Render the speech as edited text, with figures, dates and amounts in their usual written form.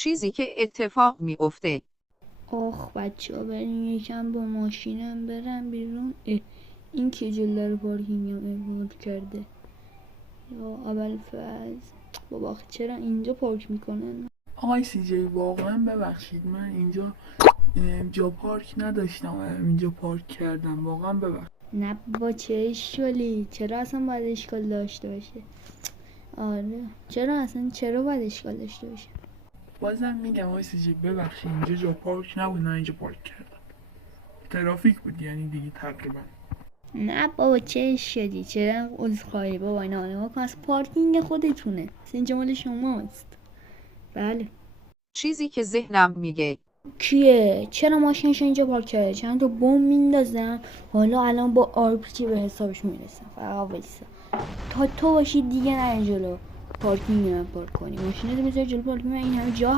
چیزی که اتفاق میفته. آخ بچه ها بریم یکم با ماشینم برم بیرون. این که جلو پارکینگم ایجاد کرده یا اول فاز بابا چرا اینجا پارک میکنن؟ آقای سی جی واقعا ببخشید، من اینجا جا پارک نداشتم، اینجا پارک کردم، واقعا ببخشید. نه با چه اشکالی؟ چرا اصلا باید اشکال داشته باشه؟ آره چرا باید اشکال داشته باشه؟ بازم میگم آقای سی جی ببخشید، اینجا جا پارک نبود، من اینجا پارک کردم، ترافیک بود یعنی دیگه تقریبا. نه بابا چه شدی؟ چرا عذرخواهی بابا؟ اینا نگاه کن، از پارکینگ خودتونه، اینجا مال شماست. بله. چیزی که ذهنم میگه. کیه؟ چرا ماشینش اینجا پارک کرده؟ چند تا بم میندازم حالا الان با آرپیجی به حسابش میرسم. فقط وایسا تا تو باشی دیگه نه جلو پارکینگ من پارک کنی، ماشینت بذاری جلو پارکینگ من، این همه جا